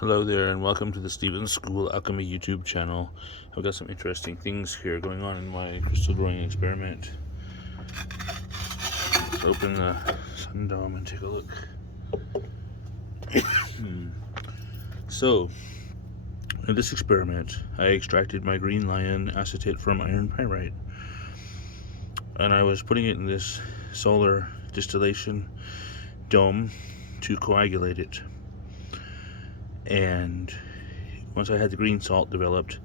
Hello there, and welcome to the Stevens School Alchemy YouTube channel. I've got some interesting things here going on in my crystal growing experiment. Let's open the sun dome and take a look. So, in this experiment, I extracted my green lion acetate from iron pyrite, and I was putting it in this solar distillation dome to coagulate it. And once I had the green salt developed,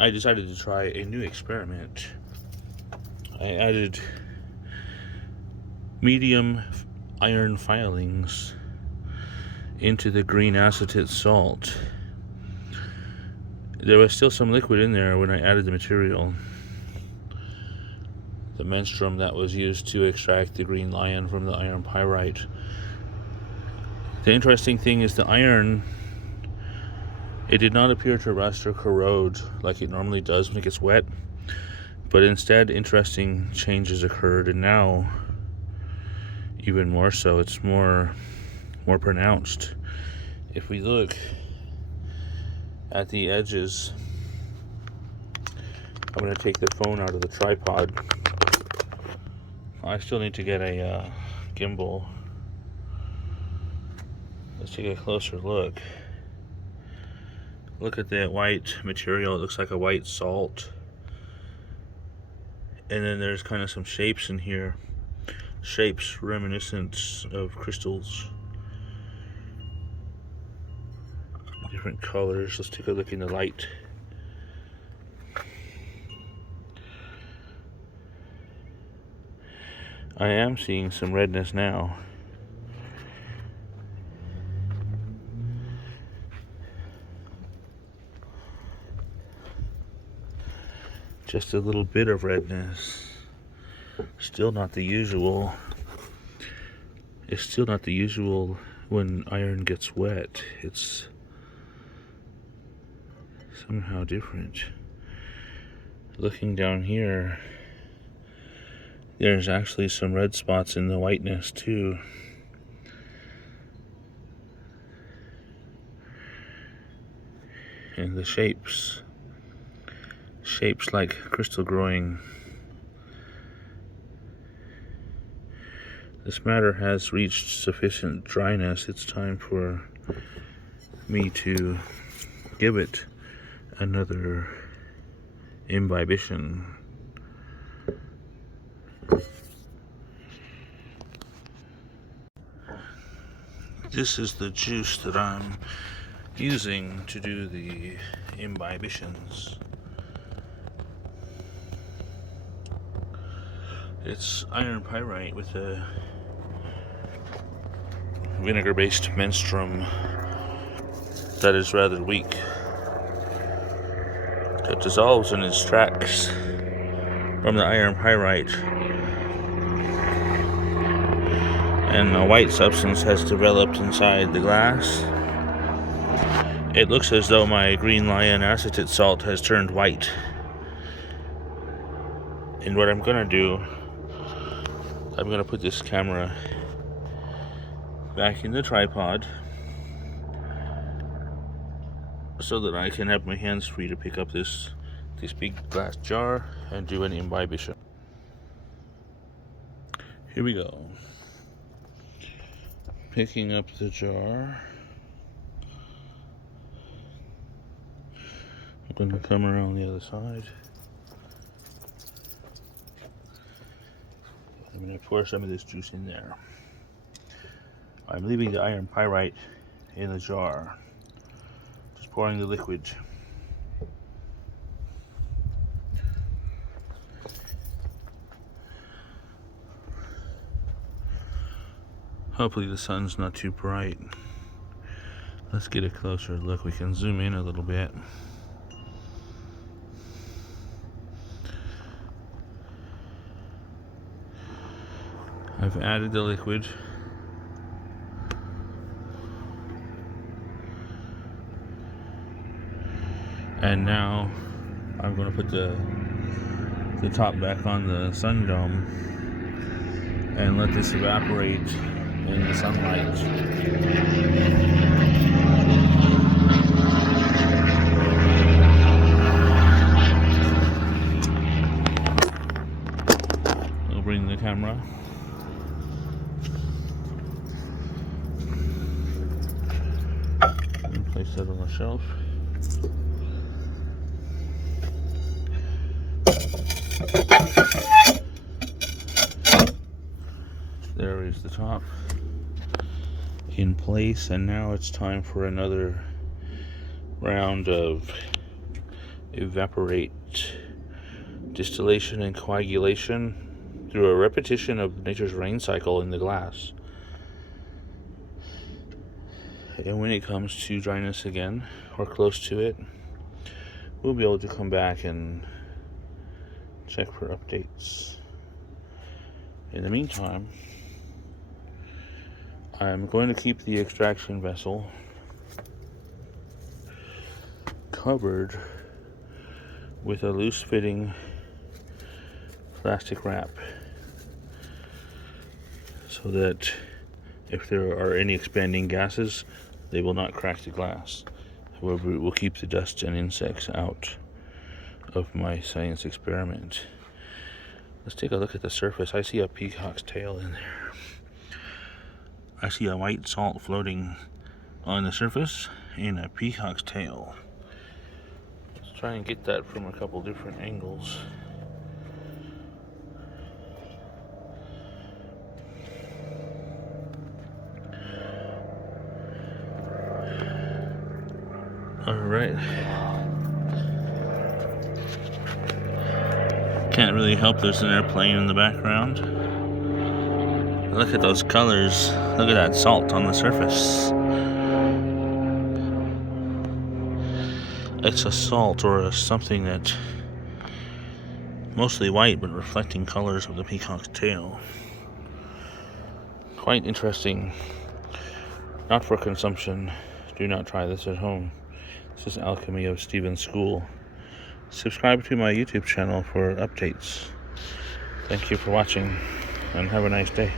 I decided to try a new experiment. I added medium iron filings into the green acetate salt. There was still some liquid in there when I added the material, the menstruum that was used to extract the green lion from the iron pyrite. The interesting thing is the iron, it did not appear to rust or corrode like it normally does when it gets wet, but instead interesting changes occurred, and now even more so, it's more pronounced. If we look at the edges, I'm going to take the phone out of the tripod. I still need to get a gimbal. Let's take a closer look. Look at that white material. It looks like a white salt. And then there's kind of some shapes in here. Shapes reminiscent of crystals. Different colors. Let's take a look in the light. I am seeing some redness now. Just a little bit of redness. Still not the usual. It's still not the usual when iron gets wet. It's somehow different. Looking down here, there's actually some red spots in the whiteness too. And the shapes like crystal growing. This matter has reached sufficient dryness. It's time for me to give it another imbibition. This is the juice that I'm using to do the imbibitions. It's iron pyrite with a vinegar-based menstruum that is rather weak. It dissolves and extracts from the iron pyrite, and a white substance has developed inside the glass. It looks as though my green lion acetate salt has turned white. And what I'm gonna do, I'm going to put this camera back in the tripod so that I can have my hands free to pick up this big glass jar and do an imbibition. Here we go. Picking up the jar. I'm going to come around the other side. I'm going to pour some of this juice in there. I'm leaving the iron pyrite in the jar. Just pouring the liquid. Hopefully the sun's not too bright. Let's get a closer look. We can zoom in a little bit. I've added the liquid. And now I'm going to put the top back on the sun dome and let this evaporate in the sunlight. Place that on the shelf. There is the top in place, and now it's time for another round of evaporate, distillation, and coagulation through a repetition of nature's rain cycle in the glass. And when it comes to dryness again, or close to it, we'll be able to come back and check for updates. In the meantime, I'm going to keep the extraction vessel covered with a loose fitting plastic wrap so that if there are any expanding gases, they will not crack the glass. However, it will keep the dust and insects out of my science experiment. Let's take a look at the surface. I see a peacock's tail in there. I see a white salt floating on the surface and a peacock's tail. Let's try and get that from a couple different angles. Alright. Can't really help there's an airplane in the background. Look at those colors. Look at that salt on the surface. It's a salt or something that mostly white but reflecting colors of the peacock's tail. Quite interesting. Not for consumption. Do not try this at home. This is Alchemy of Stephen's School. Subscribe to my YouTube channel for updates. Thank you for watching and have a nice day.